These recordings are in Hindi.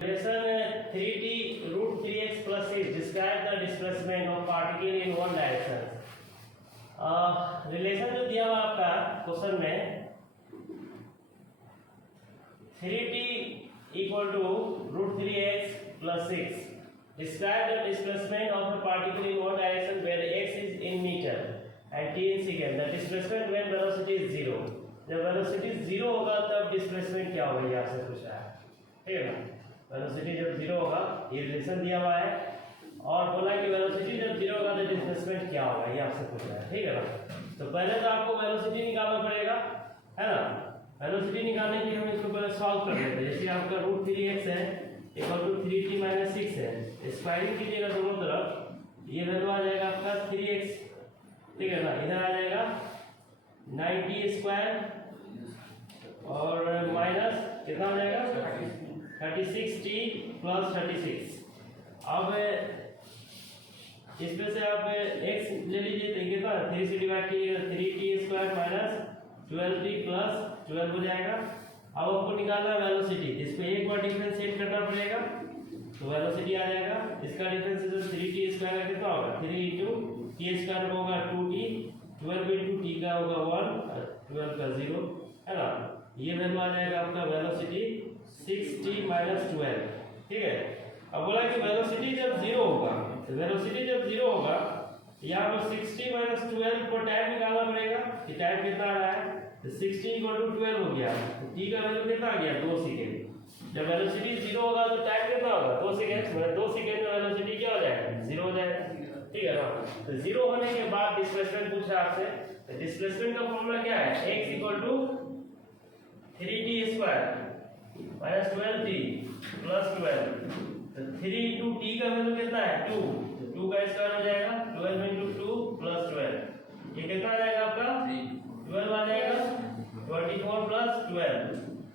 Relation 3t root 3x plus 6 describe the displacement of particle in one direction. Relation जो दिया हुआ आपका क्वेश्चन में 3t equal to root 3x plus 6 describe the displacement of a particle in one direction where x is in meter and t in second. The displacement when velocity is 0. जब वेलोसिटी 0 होगा तब डिस्प्लेसमेंट क्या होगा, ये आपसे पूछ रहा है, ठीक है ना। वेलोसिटी जब 0 होगा, ये रिलेशन दिया हुआ है और बोला कि वेलोसिटी जब 0 होगा तो डिस्प्लेसमेंट क्या होगा, ये आपसे पूछ रहा है, ठीक है ना। तो पहले तो आपको वेलोसिटी निकालना पड़ेगा, है ना। वेलोसिटी निकालने के लिए हम इसको पहले सॉल्व कर लेते हैं। जैसे आपका रूट 3x है इक्वल टू 3t माइनस 6 है, स्क्वायरिंग कीजिएगा दोनों तरफ, ये वैल्यू आ जाएगा आपका 3x, ठीक है ना। इधर आ जाएगा 90 स्क्वायर और माइनस कितना हो जाएगा 36t प्लस 36। अब इसमें से आप x ले लीजिए तो कितना 3 से डिवाइड कीजिएगा 3t square minus 12t plus 12 हो जाएगा। अब आपको निकालना है वेलोसिटी, इसको एक बार डिफरेंशिएट करना पड़ेगा तो वेलोसिटी आ जाएगा। इसका डिफरेंशिएशन 3t स्क्वायर का कितना होगा 3 × t स्क्वायर होगा 2t, 12 × t का होगा 1, 12 का 0, है ना। ये वैल्यू आ जाएगा आपका वेलोसिटी 6t माइनस 12, ठीक है। अब बोला कि वेलोसिटी जब 0 होगा, तो वेलोसिटी जब 0 होगा यहाँ पर 6t माइनस 12 को टाइम निकालना पड़ेगा कि टाइम कितना आ रहा है, तो 6t = 12 हो गया, तो t का वैल्यू कितना आ गया 2 सेकेंड। जब वेलोसिटी 0 होगा तो टाइम कितना होगा 2 सेकेंड, मतलब 2 सेकेंड में वेलोसिटी क्या हो जाएगा 0 हो जाएगा, ठीक है ना। तो 0 होने के बाद डिस्प्लेसमेंट पूछ रहा है आपसे, तो डिस्प्लेसमेंट का फॉर्मूला क्या है, x = 3t square minus 12t plus 12, तो 3 × t का वैल्यू कितना है 2, तो 2 का स्क्वायर हो जाएगा 12 × 2 प्लस 12, ये कितना आ जाएगा आपका 12 आ जाएगा 24 प्लस 12,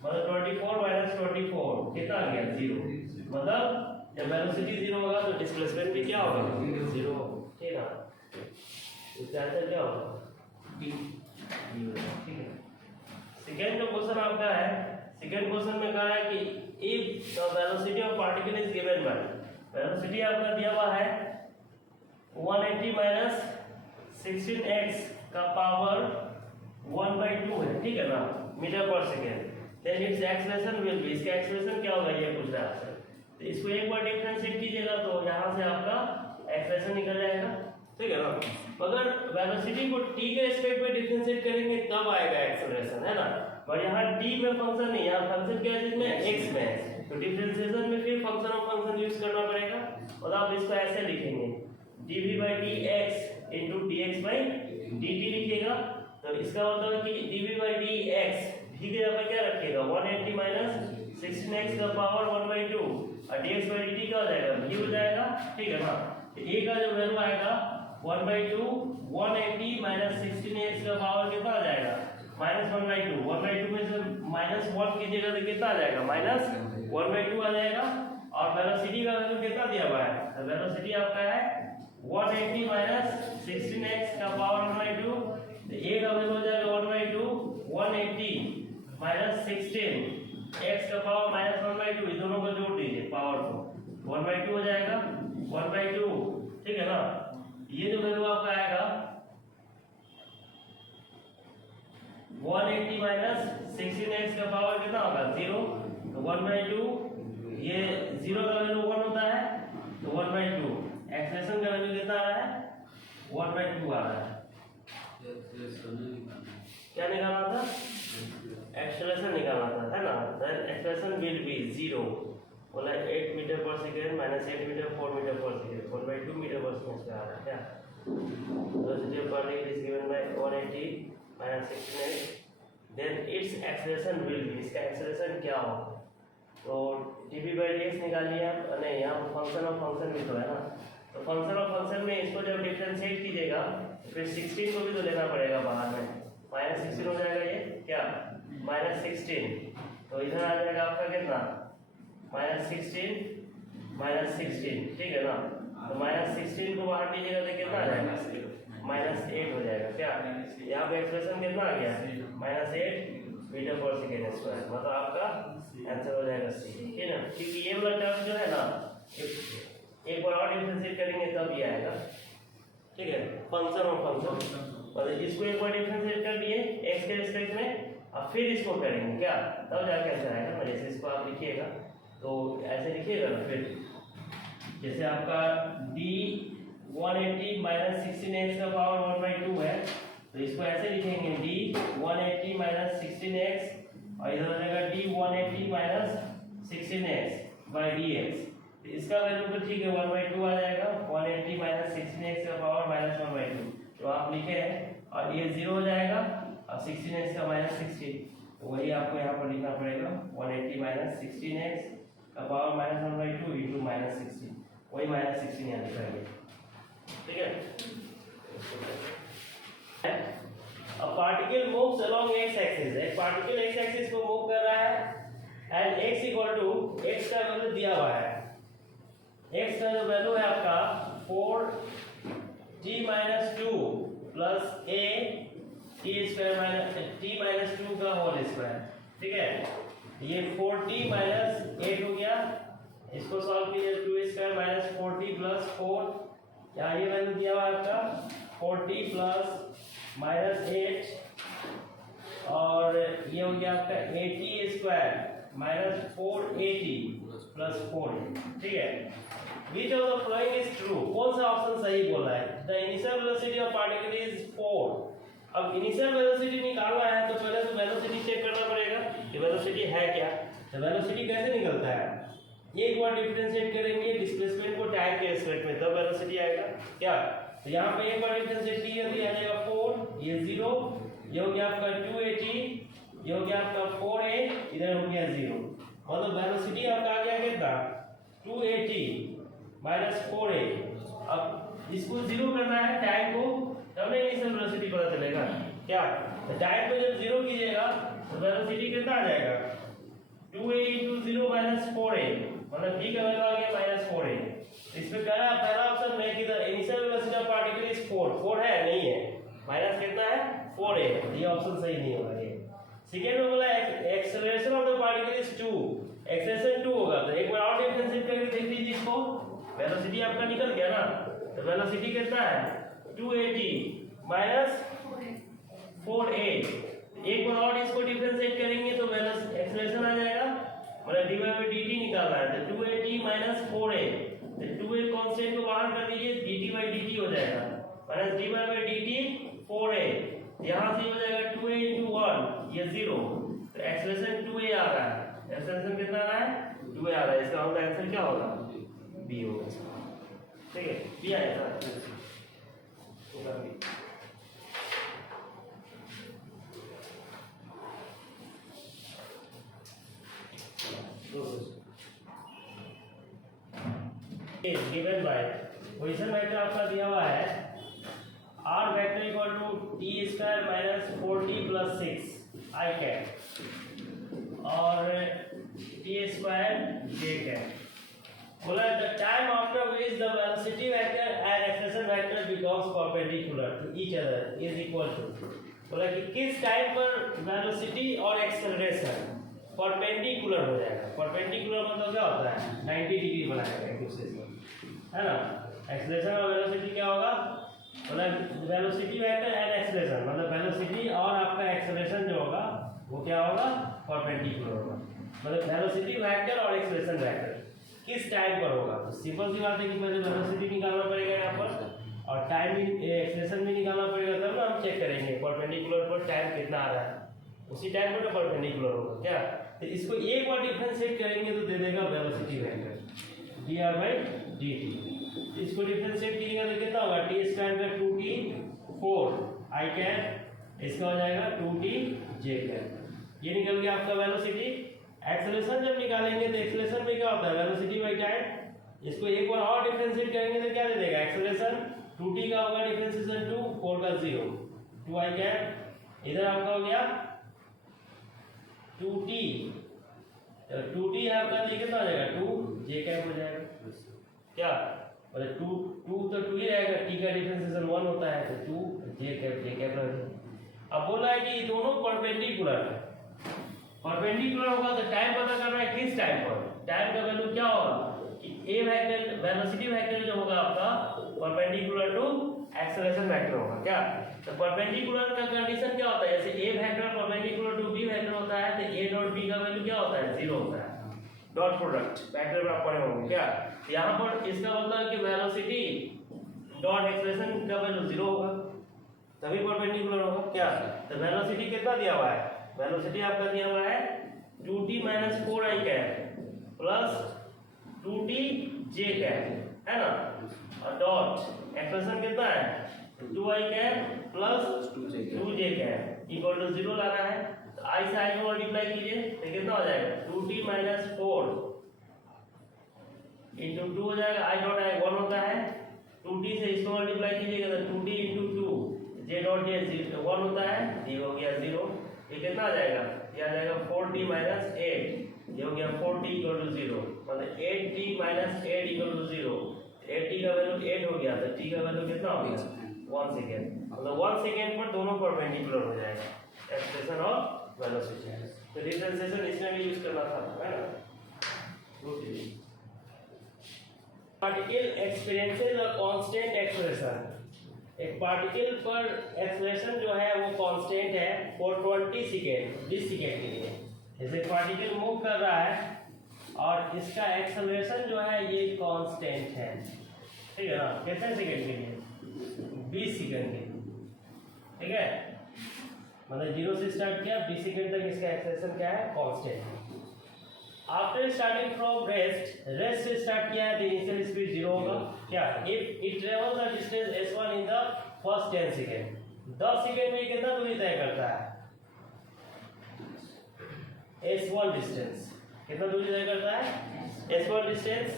मतलब 24 माइनस 24 कितना आ गया 0। मतलब जब वेलोसिटी 0 होगा तो डिस्प्लेसमेंट भी क्या होगा 0, ठीक है। इसका आंसर क्या होगा डी, ठीक है। सेकेंड जो क्वेश्चन आपका है, सेकेंड क्वेश्चन में कहा है कि if the velocity of particle is given bye, velocity आपका दिया हुआ है 180 माइनस 16x का पावर 1/2 है, ठीक है ना, मीटर पर second. Then its acceleration will be, इसका एक्सेलरेशन क्या होगा ये पूछ रहा है आपसे। तो इसको एक बार डिफरेंशिएट कीजिएगा तो यहाँ से आपका एक्सेलरेशन निकल जाएगा, ठीक है ना। अगर वेलोसिटी को t के रिस्पेक्ट में डिफरेंशिएट करेंगे तब आएगा एक्सेलरेशन, है ना। और यहाँ t में फंक्शन नहीं, यहाँ फंक्शन क्या है जिसमें x में है, तो डिफरेंशिएशन में फिर फंक्शन ऑफ फंक्शन यूज करना पड़ेगा और आप इसको ऐसे लिखेंगे dv/dx * dx/dt लिखिएगा। तो इसका मतलब है कि dv/dx v की जगह क्या रखिएगा 180 माइनस 16x का पावर 1/2 और dx/dt क्या हो जाएगा v हो जाएगा, ठीक है ना। तो a का जो वैल्यू आएगा 1/2 180 माइनस 16x का पावर कितना आ जाएगा -1/2, 1/2 में से -1 कीजिएगा तो कितना आ जाएगा -1/2 आ जाएगा। और वेलोसिटी का वैल्यू कितना दिया हुआ है, तो वेलोसिटी आपका है 180 माइनस 16x का पावर 1/2, तो a का वैल्यू हो जाएगा 1/2 180 माइनस 16x का पावर -1/2, इन दोनों को जोड़ दीजिए पावर को 1/2 हो जाएगा 1/2, ठीक है ना। ये जो वैल्यू आपका आएगा 180 माइनस 16x का पावर कितना होगा 0, तो 1/2, ये 0 का वैल्यू 1 होता है तो 1/2, एक्सेलरेशन का वैल्यू कितना आ रहा है 1/2 आ रहा है। क्या निकालना था, एक्सेलरेशन निकालना था, है ना। देन एक्सेलरेशन विल बी 0, बोला 8 मीटर पर सेकेंड माइनस 8 मीटर 4 मीटर पर सेकेंड 1/2 मीटर पर सेकेंड आ रहा है क्या। Velocity of particle is given by 180 minus 16x, then its acceleration will be, इसका एक्सेलरेशन क्या होगा, तो dv/dx निकालिए आप, नहीं यहाँ पर फंक्शन ऑफ फंक्शन भी तो है ना। तो फंक्शन ऑफ फंक्शन में इसको जब डिफरेंशिएट कीजिएगा फिर 16 को भी तो लेना पड़ेगा बाहर में, -16 हो जाएगा ये क्या -16, तो इधर आ जाएगा आपका कितना -16 -16, ठीक है ना। तो -16 को बाहर लीजिएगा तो कितना आ जाएगा -8 हो जाएगा क्या। यहाँ पे एक्सप्रेशन कितना आ गया -8 मीटर पर सेकेंड स्क्वायर, मतलब आपका आंसर हो जाएगा सी, ठीक है ना। क्योंकि ये वाला टर्म जो है ना एक बार और डिफरेंशिएट करेंगे तब ये आएगा, ठीक है। फंक्शन और फंक्शन मतलब इसको एक बार डिफरेंशिएट कर दिए x के रिस्पेक्ट में, अब फिर इसको करेंगे क्या, तब जाके ऐसा आएगा ना। जैसे इसको आप लिखिएगा तो ऐसे लिखिएगा ना, फिर जैसे आपका d 180 माइनस 16x का पावर 1/2 है, तो इसको ऐसे लिखेंगे d 180 माइनस 16x और इधर हो जाएगा d 180 minus 16x by dx। तो इसका वैल्यू तो ठीक है 1/2 आ जाएगा, 180 माइनस 16x का पावर माइनस 1/2 तो आप लिखे हैं, और ये 0 हो जाएगा और 16x का माइनस 16, तो वही आपको यहाँ पर लिखना पड़ेगा 180 माइनस 16x का पावर माइनस 1/2 इंटू माइनस 16, वही माइनस 16 यहाँ लिखेंगे, ठीक है। A particle moves along x axis, एक पार्टिकल x axis को मूव कर रहा है and x equal to x का वैल्यू दिया हुआ है, x का जो वैल्यू है आपका 4t minus 2 plus a t square minus t minus 2 का होल स्क्वायर, ठीक है। ये 4t माइनस 8 हो गया, इसको सॉल्व कीजिए 2 स्क्वायर माइनस 4t प्लस 4, यहाँ ये वैल्यू दिया हुआ है आपका 4t प्लस माइनस 8 और ये हो गया आपका 80 स्क्वायर माइनस 480 प्लस 4, ठीक है। Which of the following is true? कौन सा ऑप्शन सही बोल रहा है? The initial velocity of particle is 4. अब इनिशियल वेलोसिटी निकालना है तो पहले तो वेलोसिटी चेक करना पड़ेगा कि वेलोसिटी है क्या। तो वेलोसिटी कैसे निकलता है, एक बार डिफरेंशिएट करेंगे डिस्प्लेसमेंट को टाइम के रिस्पेक्ट में, तब वेलोसिटी आएगा क्या। तो यहाँ पे एक बार डिफरेंशिएट किया तो आ जाएगा 4, ये 0, ये हो गया आपका 280, ये हो गया आपका 4a, इधर हो गया 0, मतलब वेलोसिटी आपका आ गया कितना 280 माइनस 4a। अब इसको 0 करना है टाइम को, तब नहीं इनिशियल वेलोसिटी पता चलेगा क्या। तो टाइम को जब 0 कीजिएगा तो वेलोसिटी कितना आ जाएगा 2a into 0 माइनस 4a, मतलब b का वैल्यू आ गया माइनस 4a। इसमें कह रहा है पहला ऑप्शन में कि the initial velocity of particle is 4 है, नहीं है, माइनस कितना है 4a, ये ऑप्शन सही नहीं होगा। ये सेकंड में बोला acceleration of the particle is 2, acceleration 2 होगा, तो एक बार और डिफरेंशिएट करके देख लीजिए इसको, वेलोसिटी आपका निकल गया ना। तो वेलोसिटी कितना है 280 माइनस 4a, एक बार और इसको डिफरेंशिएट करेंगे तो एक्सेलरेशन आ जाएगा, मतलब dy by dt निकालना है, तो 280 माइनस 4a, तो 2a कांस्टेंट को बाहर कर दीजिए, dt by dt हो जाएगा, minus dy by dt 4a, यहाँ से हो जाएगा 2a into 1, ये 0, तो एक्सेलरेशन 2a आ रहा है, एक्सेलरेशन कितना आ रहा है 2a आ रहा है, इसका हमारा आंसर क्या होगा b होगा, ठीक है, b आया था होगा b। Given by position vector आपका दिया हुआ है r vector equal to t square minus 4t plus 6 i cap और t स्क्वायर j कैप। बोला the time after which the velocity vector and acceleration vector becomes perpendicular to each other is equal to, बोला कि किस टाइम पर वेलोसिटी और एक्सेलरेशन परपेंडिकुलर हो जाएगा। परपेंडिकुलर मतलब क्या होता है 90 डिग्री बनाएगा एक दूसरे से, है ना। एक्सेलरेशन और वेलोसिटी क्या होगा, मतलब वेलोसिटी वेक्टर एंड एक्सेलरेशन, मतलब वेलोसिटी और आपका एक्सेलरेशन जो होगा वो क्या होगा परपेंडिकुलर होगा, मतलब वेलोसिटी वेक्टर और एक्सेलरेशन वेक्टर किस टाइम पर होगा। तो सिंपल सी बात है कि पहले वेलोसिटी निकालना पड़ेगा यहाँ पर और टाइम भी एक्सेलरेशन भी निकालना पड़ेगा, तब ना हम चेक करेंगे परपेंडिकुलर पर टाइम कितना आ रहा है, उसी टाइम पर परपेंडिकुलर होगा क्या। तो इसको एक बार डिफरेंशिएट करेंगे तो दे देगा velocity vector dr by dt। इसको डिफरेंशिएट कीजिएगा तो कितना होगा t स्क्वायर का 2t 4 i कैप, इसका हो जाएगा 2t j कैप। ये निकल गया आपका वेलोसिटी। एक्सेलरेशन जब निकालेंगे तो एक्सेलरेशन में क्या होता है वेलोसिटी बाई टाइम, इसको एक बार और डिफरेंशिएट करेंगे तो क्या दे देगा एक्सेलरेशन 2t का होगा डिफरेंशिएशन 2, 4 का 0, 2i कैप, इधर आपका हो गया 2t, तो 2t आपका ये कितना हो जाएगा 2j कैप हो जाएगा क्या, मतलब 2 तो 2 ही रहेगा, t का डिफरेंशिएशन 1 होता है तो 2j कैप रह जाएगा। अब बोला है कि दोनों परपेंडिकुलर है, परपेंडिकुलर होगा तो टाइम पता करना है किस टाइम पर, टाइम का वैल्यू क्या होगा कि ए वेक्टर वेलोसिटी वेक्टर जो होगा आपका परपेंडिकुलर टू एक्सेलरेशन वेक्टर होगा क्या। तो परपेंडिकुलर का कंडीशन क्या होता है, जैसे A vector perpendicular to B vector होता है तो ए डॉट बी का वैल्यू क्या होता है, 0 होता है, डॉट प्रोडक्ट वेक्टर में आप पढ़े होंगे क्या। यहाँ पर इसका मतलब है कि वेलोसिटी डॉट एक्सेलरेशन का वैल्यू 0 होगा तभी परपेंडिकुलर होगा क्या। तो वेलोसिटी कितना दिया हुआ है, वेलोसिटी आपका दिया हुआ है 2t - 4i cap plus 2t j cap है ना, और डॉट एक्सेलरेशन कितना है 2i cap plus 2j cap equal to 0 लाना है। तो i से i को मल्टीप्लाई कीजिए तो कितना हो जाएगा 2t - 4 इंटू 2 हो जाएगा, i डॉट i 1 होता है, 2t से इसको मल्टीप्लाई कीजिएगा तो 2t into 2 j dot j 1 होता है, ये हो गया 0, ये कितना आ जाएगा, ये आ जाएगा 4t - 8, ये हो गया 4t इक्वल टू 0, मतलब 8t - 8 इक्वल टू 0, 8t का वैल्यू 8 हो गया तो t का वैल्यू कितना हो गया 1 सेकेंड, मतलब 1 सेकेंड पर दोनों परपेंडिकुलर हो जाएगा एक्सेलरेशन और वेलोसिटी। तो डिफरेंशिएशन इसमें भी यूज करना था है ना। Particle experiences a constant acceleration, एक पार्टिकल पर एक्सेलरेशन जो है वो कांस्टेंट है फॉर 20 सेकेंड 20 सेकेंड के लिए। जैसे पार्टिकल मूव कर रहा है और इसका एक्सेलरेशन जो है ये कांस्टेंट है, ठीक है ना, कितने सेकेंड के लिए 20 सेकेंड के लिए, ठीक है, मतलब 0 से स्टार्ट किया 20 सेकेंड तक इसका एक्सेलरेशन क्या है कांस्टेंट है। आफ्टर स्टार्टिंग फ्रॉम रेस्ट से स्टार्ट किया है तो इनिशियल स्पीड 0 होगा क्या, if it travels the distance s1 in the first 10 second, 10 second में कितना दूरी तय करता है s1 डिस्टेंस, कितना दूरी तय करता है s1 डिस्टेंस।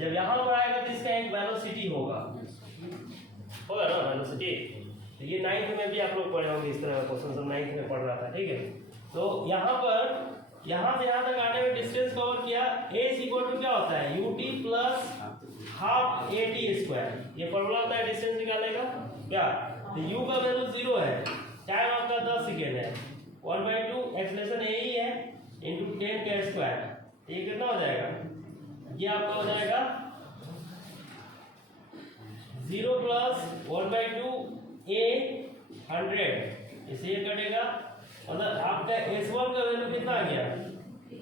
जब यहां पर आएगा तो इसका एक वेलोसिटी होगा ना वेलोसिटी, तो ये 9th में भी आप लोग पढ़े होंगे, इस तरह का क्वेश्चन सब 9th में पढ़ रहा था, ठीक है। तो यहां पर यहाँ से यहाँ तक आने में डिस्टेंस कवर किया, a इक्वल टू क्या होता है ut प्लस हाफ at², ये फॉर्मूला होता है डिस्टेंस निकालने का क्या। तो u का वैल्यू 0 है, टाइम आपका 10 सेकेंड है, 1/2 एक्सेलरेशन a ही है इंटू 10 का स्क्वायर, ये कितना हो जाएगा, ये आपका हो जाएगा 0 प्लस 1/2 a 100, इसे ये कटेगा, मतलब आपका S1 का वैल्यू कितना आ गया,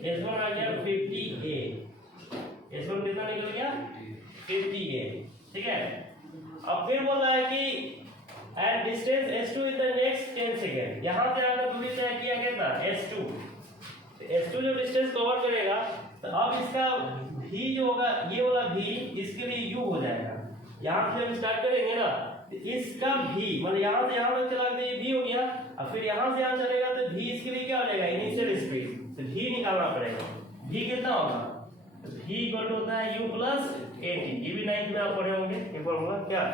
S1 आ गया 50A, S1 कितना निकल गया 50A, ठीक है। अब फिर बोल रहा है कि at distance S2 in the next 10 second, यहां से आकर दूरी तय किया कितना S2, S2 जो डिस्टेंस कवर करेगा तो अब इसका V जो होगा ये वाला V इसके लिए U हो जाएगा, यहां से हम स्टार्ट करेंगे ना इसका V मतलब यहां से यहां तक चला गया V हो गया, और फिर यहां से यहां चलेगा तो V इसके लिए क्या हो जाएगा इनिशियल स्पीड, तो V निकालना पड़ेगा, V कितना होगा तो V इक्वल होता है U प्लस 80, ये भी 9th में आप पढ़े होंगे ये फॉर्मूला क्या।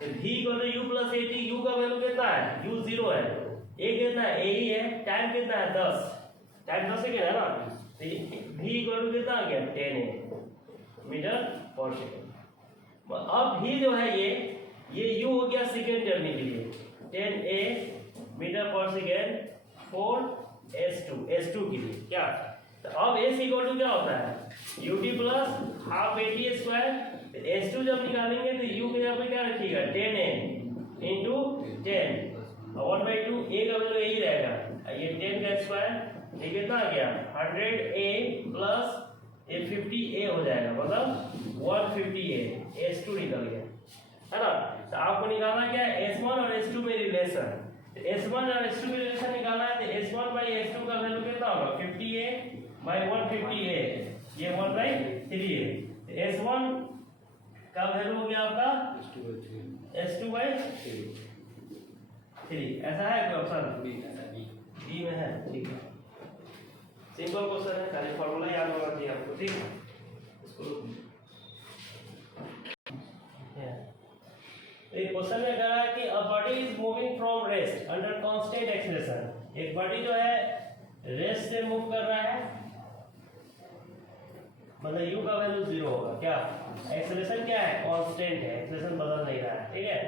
तो V equal to U plus 80, U का वैल्यू कितना है U 0 है, A कितना है A ही है, टाइम कितना है 10, टाइम 10 सेकंड है ना, तो V इक्वल टू कितना आ गया 10 मीटर पर सेकंड। अब V जो है ये U हो गया सेकेंड जर्नी के लिए 10A मीटर पर सेकेंड फॉर S2 के लिए क्या। तो अब S इक्वल टू क्या होता है ut plus half at², S2 जब निकालेंगे तो U के यहाँ पे क्या रखिएगा 10A इंटू 10 और 1/2 A का वैल्यू यही रहेगा, ये 10 का स्क्वायर ये कितना आ गया 100A प्लस ये 50A हो जाएगा, मतलब 150A, S2 निकल गया है ना। तो आपको निकालना क्या है S1 और S2 में रिलेशन, S1 और S2 में रिलेशन निकालना है तो S1 बाई S2 का वैल्यू कितना होगा 50A बाई 150A, ये 1/3A, S1 का वैल्यू हो गया आपका S2/3, ऐसा है कोई ऑप्शन बी में है, ठीक है, सिंपल क्वेश्चन है, खाली फॉर्मूला याद होना चाहिए आपको, ठीक है। इसको एक क्वेश्चन में कह रहा है कि a body is moving from rest under constant acceleration, एक बॉडी जो है रेस्ट से मूव कर रहा है, मतलब u का वैल्यू 0 होगा क्या, एक्सेलरेशन क्या है कांस्टेंट है, एक्सेलरेशन बदल नहीं रहा है, ठीक है।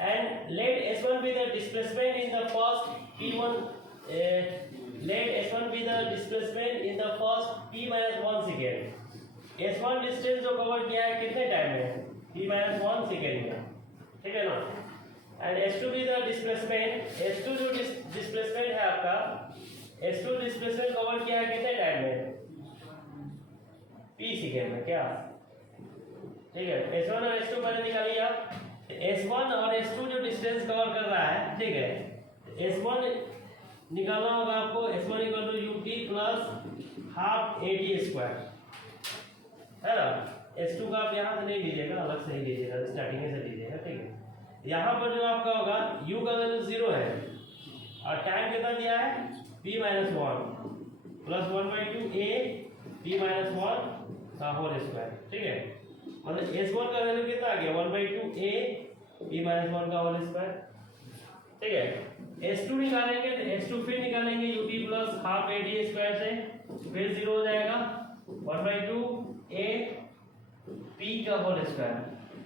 And let s1 be the displacement in the first p1 let S1 be the displacement in the first t minus 1 second. S1 distance जो कवर किया है कितने टाइम में? t minus 1 सेकेंड में, ठीक है ना? And S2 be the displacement, S2 जो डिस्प्लेसमेंट है आपका, S2 डिस्प्लेसमेंट कवर किया है कितने टाइम में? p सेकेंड में, क्या? ठीक है, S1 और S2 पहले निकालिए आप। S1 और S2 जो डिस्टेंस कवर कर रहा है, ठीक है, S1 निकालना होगा आपको। S1 equal to UT plus half AT square, है ना? S2 का आप यहाँ से नहीं लीजिएगा, अलग से ही लीजिएगा, स्टार्टिंग में से लीजिएगा, ठीक है। यहाँ पर जो आपका होगा U का वैल्यू 0 है और टाइम कितना दिया है? p minus 1 plus 1/2 A t minus 1 का होल स्क्वायर, ठीक है। मतलब S1 का वैल्यू कितना आ गया? 1/2 A t माइनस 1 का होल स्क्वायर, ठीक है। S2 निकालेंगे तो S2 फिर निकालेंगे UT plus half AT square से, फिर 0 हो जाएगा 1/2 A P का होल स्क्वायर।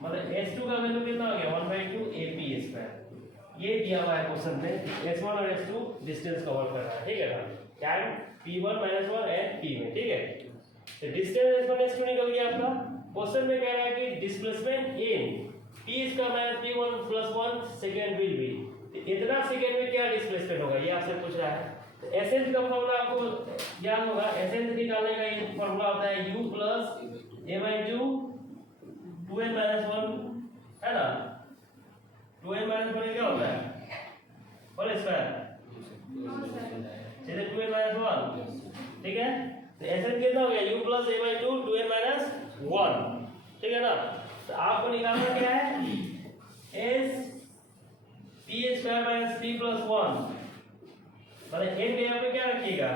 मतलब S2 का वैल्यू कितना हो गया? 1/2 AP स्क्वायर। ये दिया हुआ है क्वेश्चन में। S1 और S2 डिस्टेंस कवर कर रहा है, ठीक है ना? Time P1 minus 1 and P में, ठीक है। तो डिस्टेंस S1 S2 निकल गया आपका। क्वेश्चन में कह रहा है कि displacement in P square minus P1 plus 1 second will be, इतना सेकेंड में क्या डिस्प्लेसमेंट होगा, ये आपसे पूछ रहा है। तो एसेंस का फॉर्मूला आपको याद होगा। एसेंस निकालने का ये फॉर्मूला होता है U plus A/2 2n minus 1, है ना? 2n माइनस 1 क्या होता है? होल स्क्वायर, सीधे 2n माइनस 1, ठीक है। तो एसेंस कितना हो गया? U plus A/2 2n minus 1, ठीक है ना? तो आपको निकालना क्या है? S p square minus p plus 1, मतलब n के यहाँ पे क्या रखिएगा?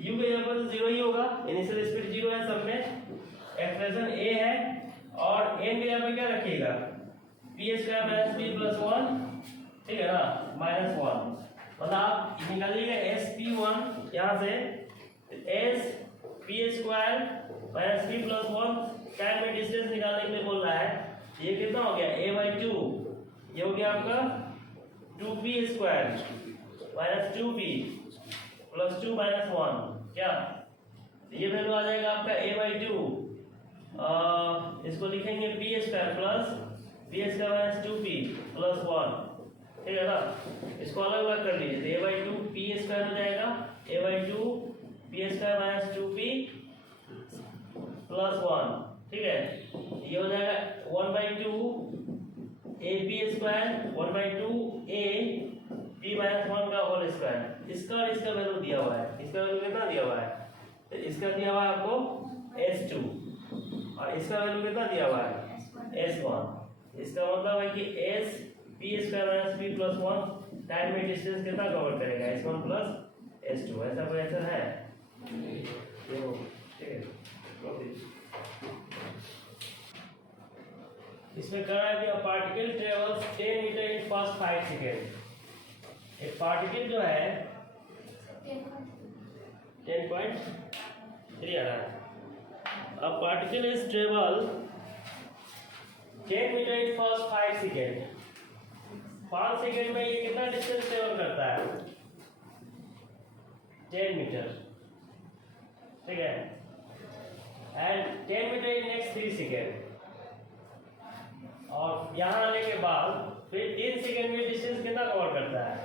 u के यहाँ पर तो 0 ही होगा, इनिशियल स्पीड 0 है सब में, एक्सप्रेशन a है, और n के यहाँ पे क्या रखिएगा? p square minus p plus 1, ठीक है ना, माइनस 1। मतलब आप निकालिएगा sp1 यहाँ से, s p square minus p plus 1 time में डिस्टेंस निकालने के लिए बोल रहा है। ये कितना हो गया? a/2, ये हो गया आपका 2p square minus 2p plus 2 minus 1, क्या? ये वैल्यू आ जाएगा आपका a/2, इसको लिखेंगे p square plus p square minus 2p plus 1, ठीक है ना? इसको अलग अलग कर लीजिए, तो a/2 p स्क्वायर हो जाएगा, a/2 p square minus 2p plus 1, ठीक है। ये हो जाएगा 1/2 AP square 1/2 A P minus 1 का होल स्क्वायर। इसका और इसका वैल्यू दिया हुआ है। इसका वैल्यू कितना दिया हुआ है? तो इसका दिया हुआ है आपको S2 और इसका वैल्यू कितना दिया हुआ है? S1। इसका मतलब है कि S P square minus P plus 1 time में डिस्टेंस कितना कवर करेगा? S1 plus S2। ऐसा कोई आंसर है? ठीक है। इसमें कह रहा है कि particle travels 10 metre in first 5 second. एक पार्टिकल जो है 10.3 आ रहा है। A particle is travel 10 metre in first 5 second. 5 second में ये कितना डिस्टेंस ट्रेवल करता है? 10 मीटर, ठीक है। And 10 metre in next 3 second, और यहाँ आने के बाद फिर 3 सेकेंड में डिस्टेंस कितना कवर करता है?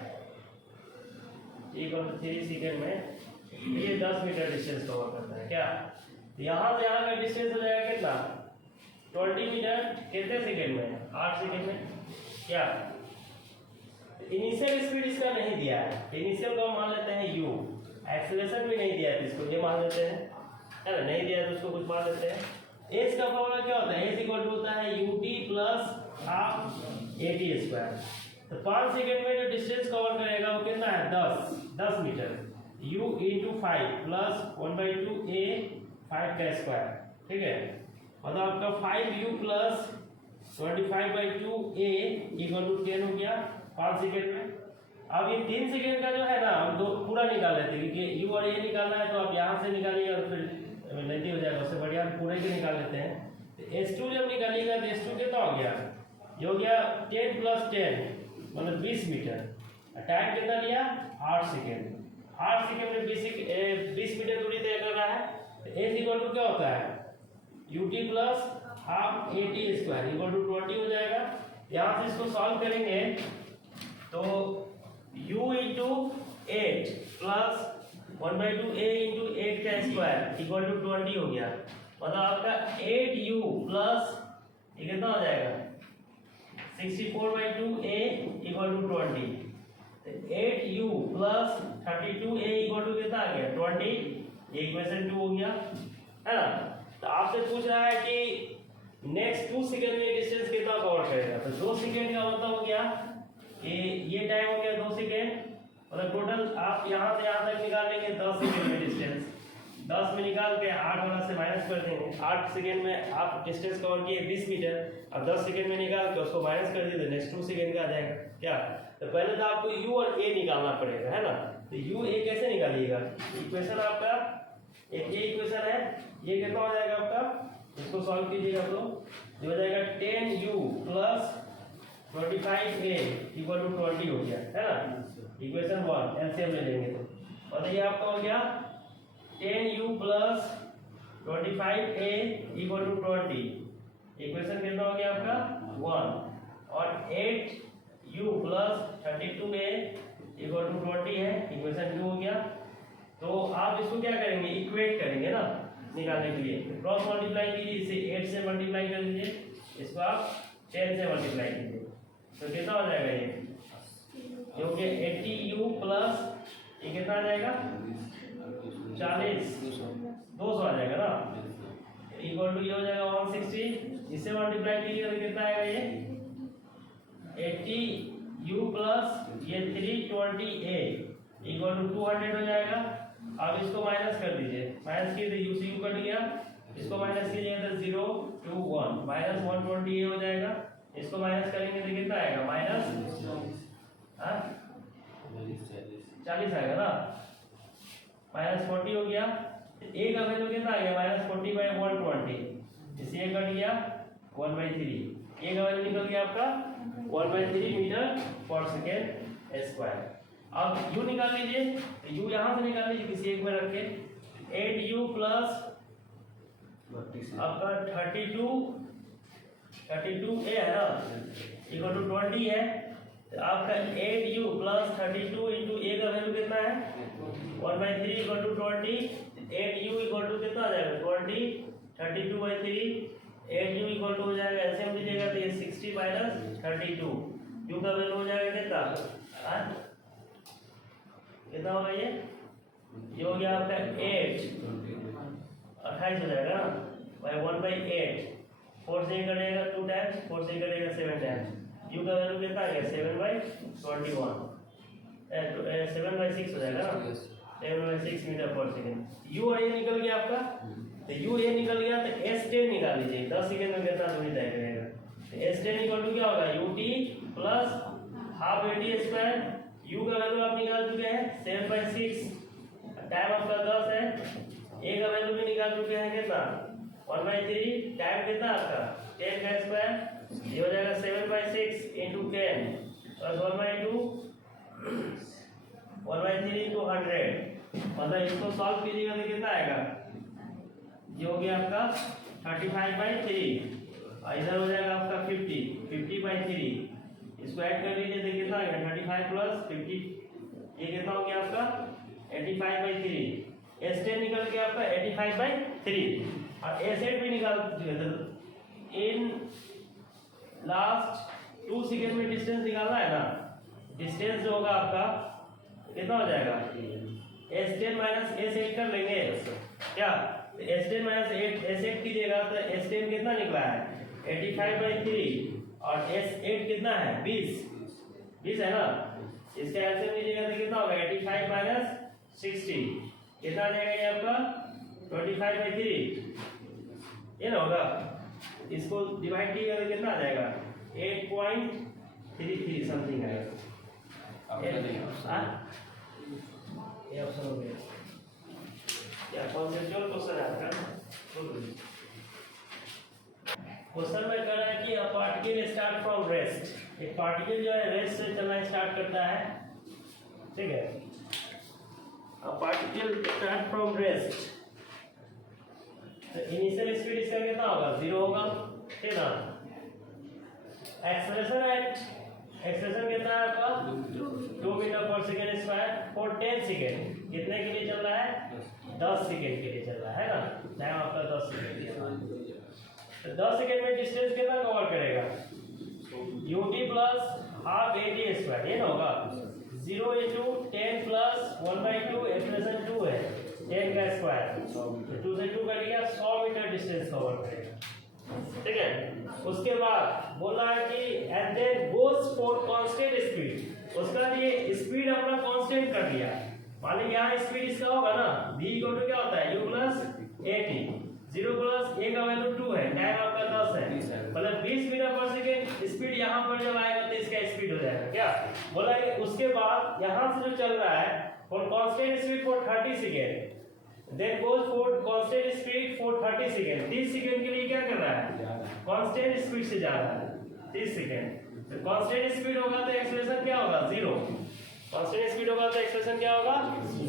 इक्वल 3 सेकेंड में ये 10 मीटर डिस्टेंस कवर करता है, क्या? यहाँ से यहाँ का डिस्टेंस हो जाएगा कितना? 20 मीटर कितने सेकेंड में? 8 सेकेंड में, क्या? इनिशियल स्पीड इसका नहीं दिया है। इनिशियल को मान लेते हैं u, एक्सेलरेशन भी नहीं दिया है, इसको ये मान लेते हैं, है ना? नहीं दिया है तो उसको कुछ मान लेते हैं। एस का फॉर्मूला क्या होता है? एस इक्वल टू होता है UT plus half AT square. तो 5 सेकेंड में जो डिस्टेंस कवर करेगा वो कितना है? 10 metre. U into 5 plus 1/2 A 5 का स्क्वायर, ठीक है। मतलब आपका 5U plus 25/2 A equal to 10 हो गया 5 सेकेंड में। अब ये 3 सेकेंड का जो है ना, हम दो पूरा निकाल लेते हैं, क्योंकि U और A निकालना है तो आप यहाँ से निकालिएगा तो फिर नहीं हो जाएगा, उससे बढ़िया पूरे के निकाल लेते हैं। तो S2 जब निकालिएगा तो S2 कितना हो गया? ये हो गया 10 प्लस 10 मतलब 20 मीटर। टाइम कितना लिया? 8 सेकेंड। 8 सेकंड में 20 मीटर दूरी तय कर रहा है। तो s इक्वल टू क्या होता है ut plus half at square equal to 20 हो जाएगा। यहाँ से इसको सॉल्व करेंगे तो u into 8 plus 1/2 a into 8 का स्क्वायर इक्वल टू 20 हो गया। मतलब आपका 8u प्लस ये कितना हो जाएगा 64/2 a equal to 20। 8u plus 32a equal to कितना आ गया 20। ये इक्वेशन 2 हो गया है ना। तो आपसे पूछ रहा है कि नेक्स्ट 2 सेकंड में डिस्टेंस कितना कवर करेगा। तो 2 सेकंड का मतलब हो गया कि ये टाइम हो गया 2 सेकंड। मतलब टोटल आप यहाँ से यहाँ तक निकाल लेंगे 10 सेकंड में डिस्टेंस। 10 में निकाल के 8 वाला से माइनस कर देंगे। 8 सेकंड में आप डिस्टेंस कवर किए 20 मीटर। अब 10 सेकंड में निकाल के उसको माइनस कर दिए तो नेक्स्ट 2 सेकंड का आ जाएगा क्या। तो पहले तो आपको u और a निकालना पड़ेगा है ना। तो u a कैसे निकालिएगा। इक्वेशन आपका एक ये इक्वेशन है ये कितना हो जाएगा आपका इसको सॉल्व कीजिएगा तो ये हो जाएगा 10u plus 25a equal to 20 हो गया है ना। इक्वेशन 1 एलसीएम ले लेंगे तो और ये आपका हो गया 10u plus 25a equal to 20। Equation कितना हो गया आपका 1 और 8u plus 32a equal to 20 है। इक्वेशन 2 हो गया। तो आप इसको क्या करेंगे इक्वेट करेंगे ना निकालने के लिए। क्रॉस मल्टीप्लाई कीजिए इसे 8 से मल्टीप्लाई कर दीजिए इसको आप 10 से मल्टीप्लाई कीजिए तो कितना हो जाएगा ये हो गया 80u प्लस ये कितना आ जाएगा 40 200 आ जाएगा ना इक्वल टू ये हो जाएगा 160। इससे मल्टीप्लाई कीजिए तो कितना आएगा ये 80u प्लस ये 320a इक्वल टू 200 हो जाएगा। अब इसको माइनस कर दीजिए माइनस किए तो यू से यू कट गया। इसको माइनस कीजिए तो 0 2 1 माइनस 120 हो जाएगा। इसको माइनस करेंगे तो कितना आएगा माइनस 40 आएगा ना माइनस 40 हो गया। a का वैल्यू कितना आ गया माइनस 40/120 इससे ये कट गया 1/3। a का वैल्यू निकल गया आपका 1/3 मीटर पर सेकेंड स्क्वायर। अब u निकाल लीजिए तो u यहाँ से निकाल लीजिए किसी एक में रख के 8u प्लस आपका 32a है ना इक्वल टू 20 है। तो आपका 8u प्लस 32 इंटू a का वैल्यू कितना है 1/3 equal to 20। 8u equal to कितना आ जाएगा 20 32/3 8u इक्वल टू हो जाएगा ऐसे हम लीजिएगा तो ये 60 माइनस 32 u का वैल्यू हो जाएगा कितना कितना होगा ये हो गया आपका 8 28 हो जाएगा ना बाय 1/8 4 से कटेगा 2 टाइम्स 4 से कटेगा 7 टाइम्स u का वैल्यू कितना आ गया 7/21 7/6 हो जाएगा ना 7/6 मीटर पर सेकंड। u और a निकल गया आपका तो u a निकल गया तो s10 निकाल लीजिए 10 सेकंड में कितना दूरी तय करेगा। तो s10 इक्वल टू क्या होगा ut plus half at square u का वैल्यू आप निकाल चुके हैं 7/6 टाइम आपका 10 है। a का वैल्यू भी निकाल चुके हैं कितना 1/3 टाइम कितना आपका 10 का स्क्वायर ये हो जाएगा 7/6 इंटू 10 प्लस 1/2 1/3 इंटू 100। मतलब इसको सॉल्व कीजिएगा तो कितना आएगा ये हो गया आपका 35/3 और इधर हो जाएगा आपका 50/3 इसको ऐड कर लीजिए तो कितना आ गया 35 प्लस 50 ये कितना हो गया आपका 85/3। s10 निकल गया आपका 85/3 और s8 भी निकाल चुके थे। इन लास्ट 2 सेकंड में डिस्टेंस निकालना है ना। डिस्टेंस जो होगा आपका कितना हो जाएगा s10 माइनस s8 कर लेंगे क्या। s10 माइनस s8 कीजिएगा तो s10 कितना निकला है 85/3 और s8 कितना है 20 है ना। इसका आंसर लीजिएगा तो कितना होगा 85 माइनस 60 कितना आ जाएगा ये आपका 25/3 ये ना होगा। इसको डिवाइड कीजिएगा तो कितना आ जाएगा 8.33 समथिंग आएगा। ये ऑप्शन हो गया क्या कॉन्सेप्चुअल क्वेश्चन है आपका। क्वेश्चन में कह रहा है कि a particle start from rest. एक पार्टिकल जो है रेस्ट से चलना स्टार्ट करता है ठीक है। पार्टिकल स्टार्ट फ्रॉम रेस्ट, तो इनिशियल स्पीड इसका कितना होगा, 0 होगा, ठीक है ना। एक्सेलरेशन कितना है आपका 2 मीटर पर सेकेंड स्क्वायर फॉर 10 सेकेंड, कितने के लिए चल रहा है, 10 सेकेंड के लिए चल रहा है ना, टाइम आपका 10 सेकेंड। तो 10 सेकेंड में डिस्टेंस कितना कवर करेगा, ut plus half at square, ये ना होगा 0 into 10 प्लस 1/2 एक्सेलरेशन 2 है 10 का स्क्वायर, तो 2 से 2 कर लिया 100 मीटर डिस्टेंस कवर करेगा, ठीक है। उसके बाद बोला है कि and then goes for constant speed, उसका ये स्पीड अपना कांस्टेंट कर दिया, मान लीजिए यहाँ स्पीड इसका होगा ना v इक्वल टू क्या होता है u प्लस 80, 0 प्लस a का वैल्यू 2 है, टाइम आपका 10 है, मतलब 20 मीटर पर सेकेंड स्पीड यहाँ पर जब आएगा तो इसका स्पीड हो जाएगा क्या, बोला कि उसके बाद यहाँ से जो चल रहा है for constant speed for 30 second, then goes for constant speed for 30 second, 30 second के लिए क्या कर रहा है, कांस्टेंट स्पीड से जा रहा है 30 सेकेंड, तो कांस्टेंट स्पीड होगा तो एक्सेलरेशन क्या होगा 0, कांस्टेंट स्पीड होगा तो एक्सेलरेशन क्या होगा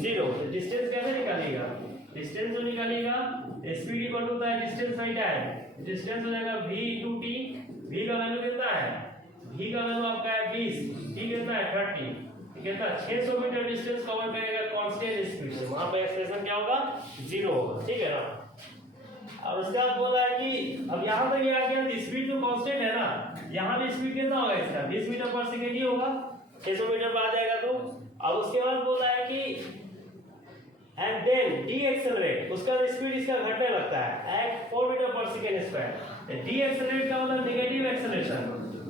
0, तो डिस्टेंस कैसे निकालेगा, डिस्टेंस जो निकालेगा स्पीड इक्वल टू होता है डिस्टेंस बाई टाइम, डिस्टेंस हो जाएगा v into t, v का वैल्यू कितना है, v का वैल्यू आपका है 20, t कितना है 30, कितना 600 मीटर डिस्टेंस कवर करेगा कांस्टेंट स्पीड से, वहां पे एक्सेलरेशन क्या होगा 0 होगा, ठीक है ना। अब उसके बाद बोला है कि अब यहां तक ये आ गया, स्पीड जो कांस्टेंट है ना, यहां भी स्पीड कितना होगा इसका 20 मीटर पर सेकंड ही होगा, 600 मीटर पर आ जाएगा। तो अब उसके बाद बोला है कि एंड देन डी एक्सेलरेट, उसका स्पीड इसका घटने लगता है एट 4 मीटर पर सेकंड स्क्वायर, डी एक्सेलरेट का मतलब नेगेटिव एक्सेलरेशन,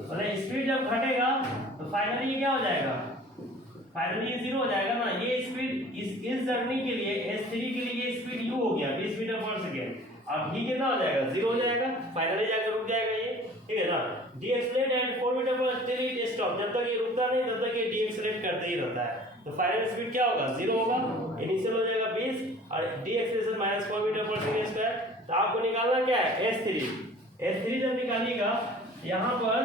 मतलब स्पीड जब घटेगा तो फाइनली ये क्या हो जाएगा, फाइनली ये 0 हो जाएगा ना, ये स्पीड इस जर्नी के लिए s3 के लिए ये स्पीड u हो गया 20 मीटर पर सेकंड, अब v कितना हो जाएगा 0 हो जाएगा, फाइनली जाकर रुक जाएगा ये, ठीक है ना। डी एक्सेलरेट एट 4 मीटर पर टिल इट स्टॉप, जब तक ये रुकता नहीं तब तक ये डी एक्सेलरेट करते ही रहता है, तो फाइनल स्पीड क्या होगा 0 होगा, इनिशियल हो जाएगा 20 और डी एक्सेलरेशन -4 मीटर पर सेकंड स्क्वायर, तो आपको निकालना क्या है s3 जब निकालिएगा यहाँ पर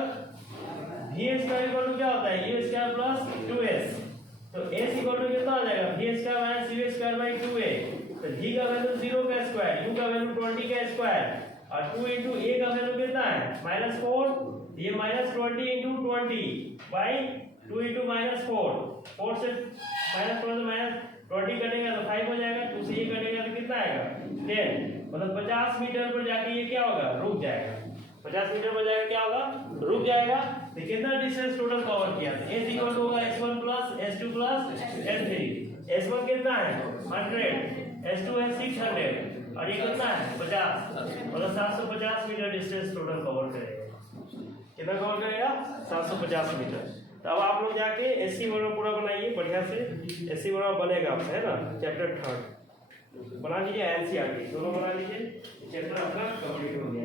v स्क्वायर इक्वल टू क्या होता है u स्क्वायर प्लस 2s, तो s इक्वल टू कितना हो जाएगा v square minus u square by 2a, तो v का वैल्यू 0 का स्क्वायर, u का वैल्यू 20 का स्क्वायर और 2 into a का वैल्यू कितना है -4, ये -20 into 20 बाई 2 into -4, 4 से -4 से -20 कटेगा तो 5 हो जाएगा, 2 से ये कटेगा तो कितना आएगा 10, मतलब 50 मीटर पर जाके ये क्या होगा रुक जाएगा, 50 मीटर पर जाके क्या होगा रुक जाएगा। तो कितना डिस्टेंस टोटल कवर किया, s इक्वल टू होगा s1 plus s2 plus s3, s1 कितना है 100, s2 है 600 और ये कितना है 50, मतलब 750 मीटर डिस्टेंस टोटल कवर करेगा, कितना कवर करेगा 750 मीटर। तो अब आप लोग जाके एससी वर्मा पूरा बनाइए बढ़िया से, एससी वर्मा बनेगा आपका है ना, चैप्टर 3 बना लीजिए, एनसीईआरटी दोनों बना लीजिए, चैप्टर आपका कंप्लीट हो गया।